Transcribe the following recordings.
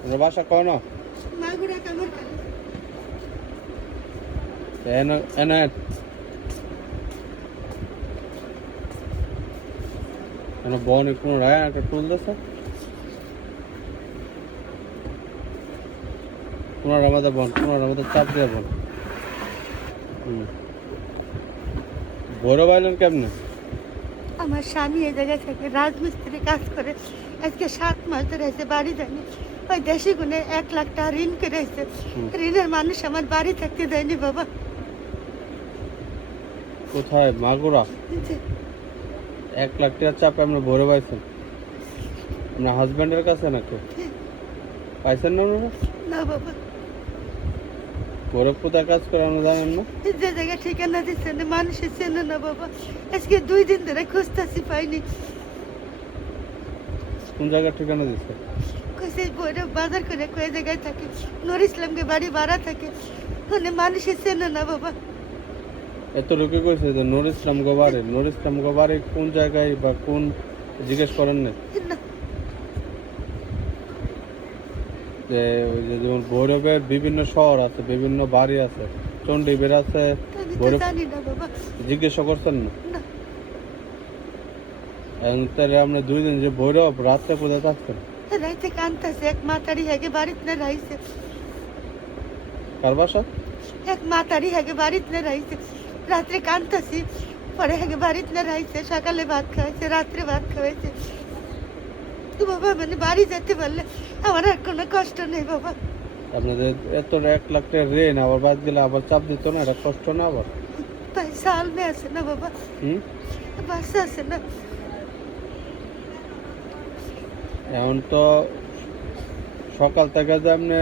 আপনার বাসা কোন? মাগুরা কামারখালী। এনে এনে বোন কোনো রায় একটা টুল দিছে কোনার আমাদের বোন কোনার আমাদের চাপ দিয়ে বোন ভৈরব আইলেন কেমনে? আমার স্বামী এই জায়গায় থেকে রাজমিস্ত্রি কাজ করে আজকে 7 মাস ধরে এসে বাড়ি যায়নি। ওই দেশি গুণে 1 লাখ টাকা ঋণ করে এসে ঋণের মানুষ আমার বাড়ি থাকতে দেয়নি বাবা। কোথায়? মাগুরা। 1 লাখ টাকার চাপ আপনি ভৈরব আইছেন আপনার হাজব্যান্ডের কাছে নাকি পাইছেন না আপনারা? না বাবা, ভৈরব কোথায় কাজ করে আমরা জানেন না? যে জায়গায় ঠিকানা দিচ্ছে না মানুষের চেনে না বাবা। আজকে 2 দিন ধরে খুঁজতেছি পাইনি। কোন জায়গার ঠিকানা দিচ্ছে? কইছে ভৈরব বাজার করে কয় জায়গায় থাকে, নুর ইসলামকে বাড়ি ভাড়া থাকে, ওখানে মানুষের চেনে না বাবা। এত লোকে কইছে যে নুর ইসলাম গোবারে কোন জায়গায় বা কোন জিজ্ঞেস করেন না না, যে ওই যে যেমন ভৈরবের বিভিন্ন শহর আছে বিভিন্ন বাড়ি আছে চণ্ডীবের আছে আমি তো ভৈরব জানি না বাবা। জিজ্ঞাসা করছেন না? না, এখন তাহলে আপনি 2 দিন যে ভৈরব রাত্রে কোথায় থাকছেন? রাইতে কান্তাছে এক মাতারি হেগে বাড়িতে না রাইছে, কার বাসা? এক মাতারি হেগে বাড়িতে না রাইছে। রাত্রে কান্তাছি, পরে হেগে বাড়িতে না রাইছে, সকালে ভাত খাওয়াইছে, রাত্রে ভাত খাওয়াইছে। তো বাবা মানে বাড়ি যেতে পারলে আমার আর কোনো কষ্ট নেই বাবা। আপনাদের এত 1 লাখ টাকা ঋণ আবার বাদ গেলে আবার চাপ দিত না, এটা কষ্ট না আবার? তাই সাল মে আছে না বাবা, হুম বাচ্চা আছে না। এখন তো সকাল থেকে যে আপনি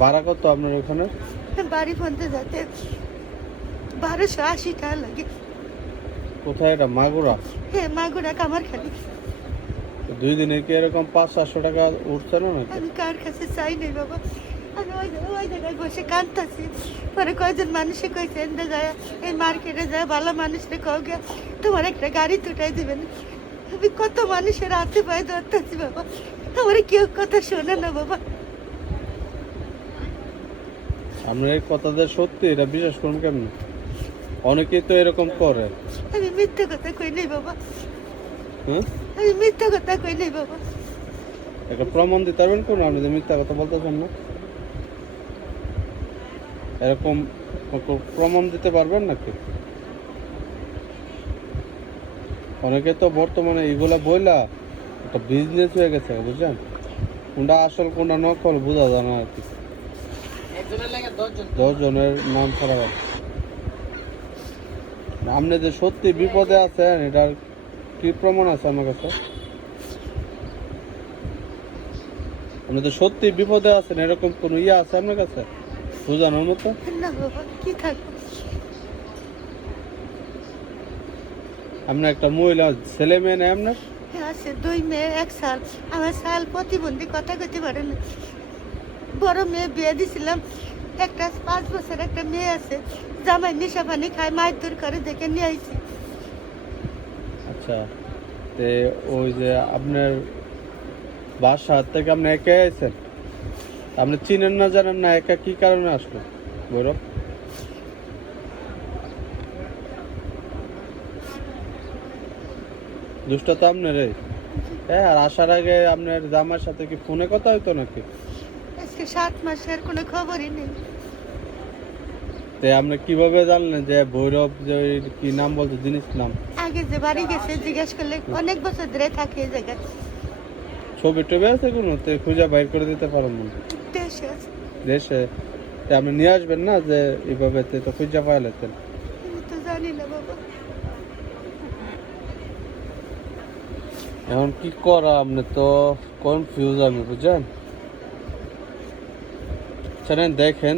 ভাড়া কত আপনার ওখানে? বাড়ি পর্যন্ত যেতে 1280 টাকা লাগে। কোথায় এটা? মাগুরা? হ্যাঁ, মাগুরা কামারখালী। 2 দিনে কি এরকম 500-700 টাকা উঠছে না নাকি? আমি কার কাছে চাই নাই বাবা। আমি ওই জায়গায় বসে কাঁদতাছি। পরে কয়জন মানুষে কইছে এনতে যায় এই মার্কেটে যায় ভালো মানুষরে কও গিয়া তোমার একটা গাড়ি তুটাই দিবেন। আমি কত মানুষের হাতে পায়ে ধরতেছি বাবা, আমার কেউ কথা শোনে না বাবা। আপনার এই কথা যে সত্যি এটা বিশ্বাস করুন কেমন? অনেকেই তো এরকম করে। আমি মিথ্যে কথা কই নাই বাবা, হ্যাঁ আমি মিথ্যে কথা কই নাই বাবা। একটা প্রমাণ দিতে পারবেন কোন আপনি যে মিথ্যা কথা বলতেছেন না? এরকম প্রমাণ দিতে পারবেন নাকি? অনেকে তো বর্তমানে এগুলা বইলা একটা বিজনেস হয়ে গেছে বুঝছেন, কোনটা আসল কোনটা নকল বোঝা যায় না আর কি। 10 জনের নাম ছাড়া আপনি যে সত্যি বিপদে আছেন এটার কি প্রমাণ আছে আমার কাছে? আপনি তো সত্যি বিপদে আছেন এরকম কোন ইয়ে আছে আপনার কাছে বোঝানোর মতো? না বাবা, কি থাকবো। আপনার একটা মহিলা ছেলে মেয়ে নেই আপনার? হ্যাঁ, আছে 2 মেয়ে 1 সাল। আমার সাল প্রতিবন্ধী, কথা কইতে পারে না। বড় মেয়ে বিয়ে দিছিলাম, একটা 5 বছর একটা মেয়ে আছে, জামাই নেশা পানি খায় মারধর করে দেখে নিয়ে আইছি। আচ্ছা, তে ওই যে আপনার বাসা থেকে আপনি একা আছেন, আপনি চিনেন না জানেন না একা কি কারণে আসলো গৌরব? দুষ্টা তো আপনার এই হ্যাঁ, আর আসার আগে আপনার জামার সাথে কি ফোনে কথা হইতো নাকি? আজকে 7 মাসের কোনো খবরই নেই। তে আপনি কিভাবে জানলেন যে ভৈরব যে ওই কি নাম বলতো জিনিস নাম? আগে যে বাড়ি গেছে জিজ্ঞেস করলে অনেক বছর ধরে থাকে এই জায়গায়। ছবি টবি আছে কোনো তে খুঁজে বাইর করে দিতে পারেন না দেশে আছে। দেশে? তে আপনি নিয়ে আসবেন না যে এইভাবে তে তো খুঁজে পাইলেন। আমি তো জানি না বাবা। এখন কি করা আপনি তো কনফিউজ আমি বুঝছেন। জানেন দেখেন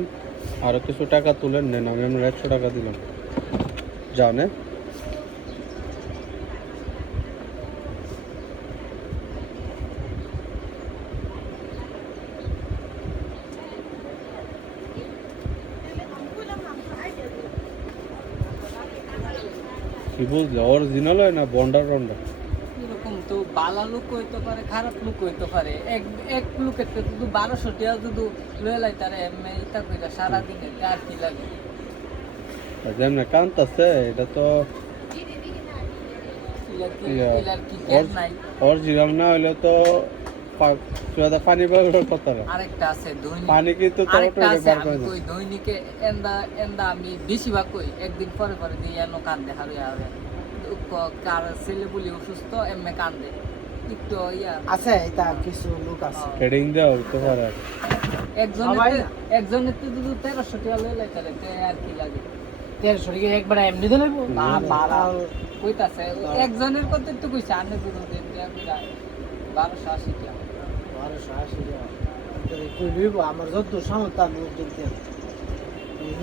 আরো কিছু টাকা তুলেন নেন, আমি আপনার 100 টাকা দিলাম জানে। কি বুঝলে অরিজিনাল হয় না বন্ডার রন্ডা? এরকম তো ভালো লোক হইতে পারে খারাপ লোক হইতে পারে এক এক লোকের তো শুধু 1200 টাকা যদি লয়ে লাই তারে এমনি ইতা কইরা সারাদিনে আর কি লাগে যেমন কান্তাছে এটা তো এলার কি জ্ঞান নাই অরিজিনাল না হইলে তো সুদা পানি বের কথা না আরেকটা আছে দৈনিক পানি কিন্তু তো আরেকটা অটোমেটিক আছে বার আমি করে কই দৈনিকে এন্দা এন্দা আমি বেশিরভাগ কই একদিন পরে পরে দিয়ে এনো কান্দে হারে হারে কার ছেলে বলি অসুস্থ এমনি কান্দে একটু ইয়া আছে এটা কিছু লোক আছে হেডিং দাও তো পারে সবাই একজনের না। একজনের তো শুধু 1300 টাকা লয়ে লাই তারে তে আর কি লাগে 1300 টাকা একবার এমনি দিলে না বাড়া কইতাছে একজনের কত একটু কইছে আনে দুটো দিন দেয়া বিরা 1280 টাকা 1280 টাকা কই লইব আমার যত সামর্থ্য আমি দিতে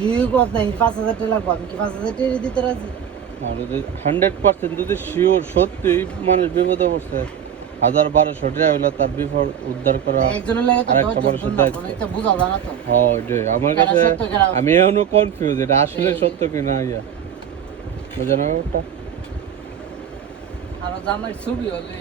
এই কথা নাই 5000 টাকা লাগবে আমি কি 5000 টাকা দিতে রাজি আর যদি 100% যদি শিওর সত্যি মানুষ বিপদে পড়ছে 1200 টাকা হইলো তার বিপদ উদ্ধার করা একজনের লাগে তো আরেকটা বড় 10 জন সত্য না আছে। বলে এটা বুঝা যায় না তো হ্যাঁ ওইটাই। আমার কাছে সত্য করা আমি এখনো কনফিউজ এটা আসলে এই- সত্য কিনা ইয়া বুঝেন ব্যাপারটা আর জামাই ছবি হলে